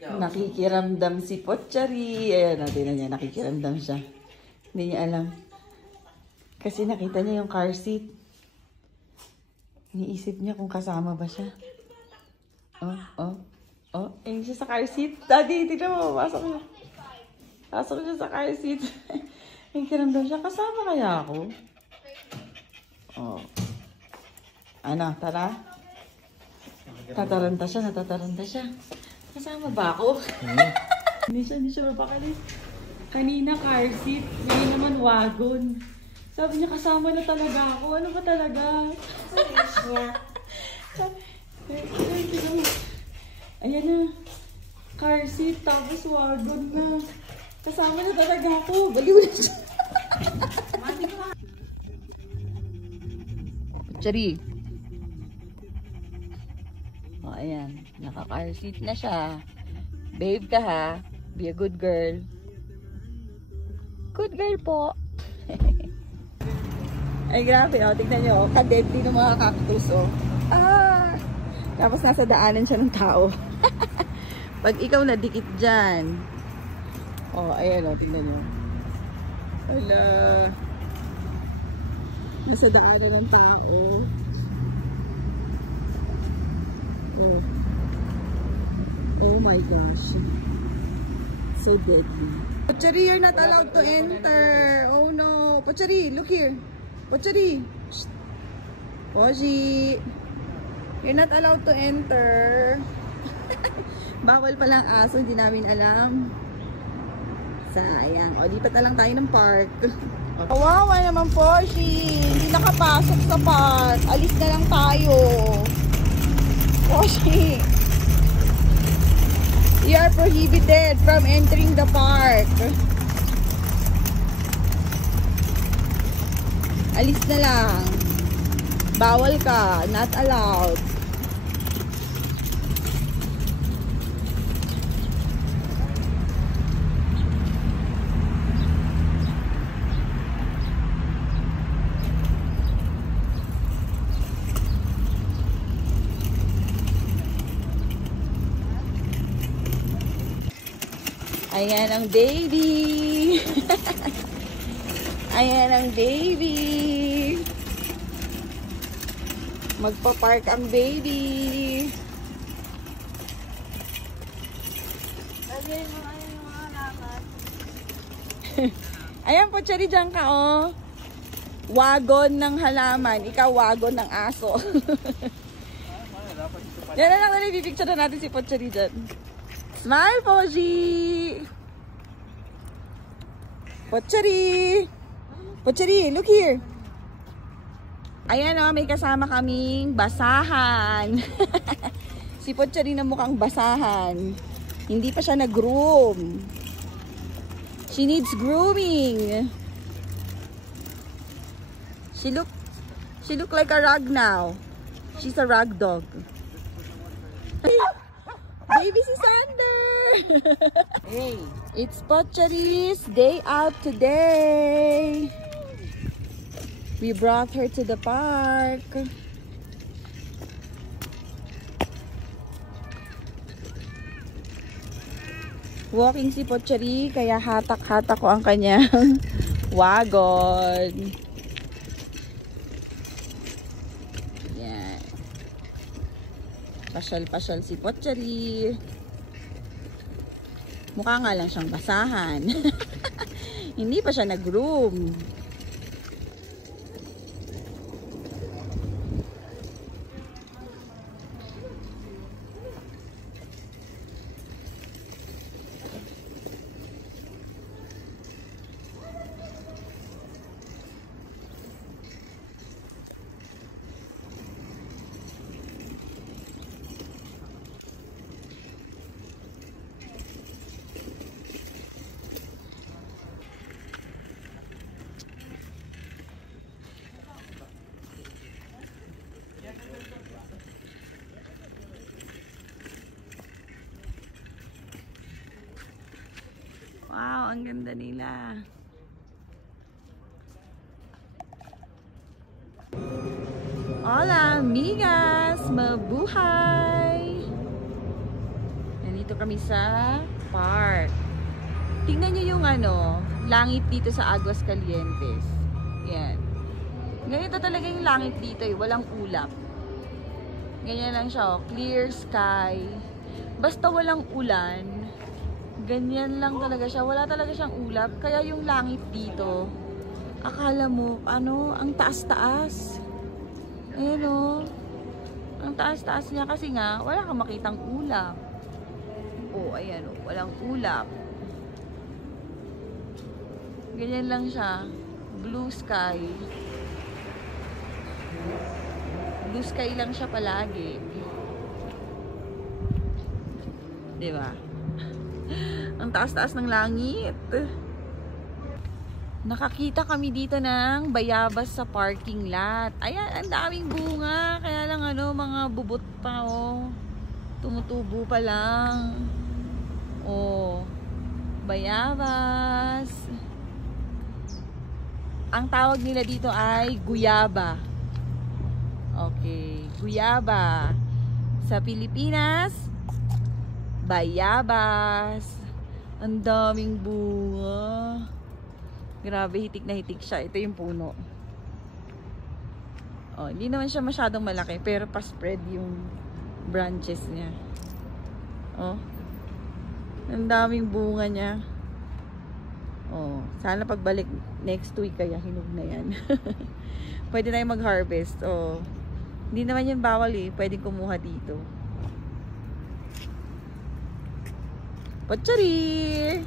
Nakikiramdam si Pochari. Ayan, natin niya, nakikiramdam siya. Hindi niya alam. Kasi nakita niya yung car seat. Iniisip niya kung kasama ba siya. Ayun siya sa car seat. Daddy, tignan mo, pasok niya. Pasok niya sa car seat. Nakikiramdam siya, kasama kaya ako? Ano, tara? Natataranta siya. Kasama ba ako? Hindi siya mapakali. Kanina car seat, ngayon naman wagon. Sabi niya kasama na talaga ako. Ano ba talaga? Ayan na. Car seat, tapos wagon na. Kasama na talaga ako. Baliw na siya. Chari. Ayan. Naka-car seat na siya. Babe ka ha. Be a good girl. Good girl po. Ay, grabe. Tignan nyo. Ka-deadly ng mga cactus. Tapos nasa daanan siya ng tao. Pag ikaw nadikit dyan. Ayan tignan nyo. Hala. Nasa daanan ng tao. Oh my gosh. So deadly. Pochari, you're not allowed to enter. Oh no. Pochari, look here. Pochari. Pochi. You're not allowed to enter. Bawal palang aso, hindi namin alam. Sayang. Lipat na lang tayo ng park. Kawawa naman po, hindi nakapasok sa park. Alis na lang tayo. Poshi, you are prohibited from entering the park. Alis na lang. Bawal ka. Not allowed. Ayan ang baby. Ayan ang baby. Magpa-park ang baby. Ayan po, Chari, dyan ka, oh. Wagon ng halaman. Ikaw, wagon ng aso. Yan na lang na pipicture na natin si Pochari dyan. Smile, Poji! Pochari! Pochari, look here! Ayan o, may kasama kaming basahan. Si Pochari na mukhang basahan. Hindi pa siya nag-groom. She needs grooming. She look like a rag now. She's a rag dog. Baby si Sander! Hey, it's Pochari's day out today. We brought her to the park. Walking si Pochari, kaya hatak-hatak ko ang kanyang wagon. Yan. Pasyal-pasyal si Pochari. Mukha nga lang siyang basahan. Hindi pa siya nag-groom. Wow, ang ganda nila. Hola, amigas! Mabuhay! Nandito Nandito kami sa park. Tingnan nyo yung langit dito sa Aguas Calientes. Yan. Ganito talaga yung langit dito eh. Walang ulap. Ganyan lang siya oh. Clear sky. Basta walang ulan. Ganyan lang talaga siya. Wala talaga siyang ulap. Kaya yung langit dito, akala mo, ang taas-taas. Ayan o. Ang taas-taas niya kasi nga, wala kang makitang ulap. O, ayan o. Walang ulap. Ganyan lang siya. Blue sky. Blue sky lang siya palagi. Diba? Ang taas-taas ng langit. Nakakita kami dito ng bayabas sa parking lot. Ayan, ang daming bunga. Kaya lang mga bubot pa oh. Tumutubo pa lang. Oh, bayabas. Ang tawag nila dito ay guyaba. Okay, guyaba. Sa Pilipinas, bayabas. Ang daming bunga. Grabe, hitik na hitik siya. Ito yung puno. Oh, hindi naman siya masyadong malaki, pero pa-spread yung branches niya. Oh. Ang daming bunga niya. Oh, sana pagbalik next week kaya hinog na yan. Pwede tayong mag-harvest. Oh. Hindi naman yan bawal eh. Pwedeng kumuha dito. Patsari!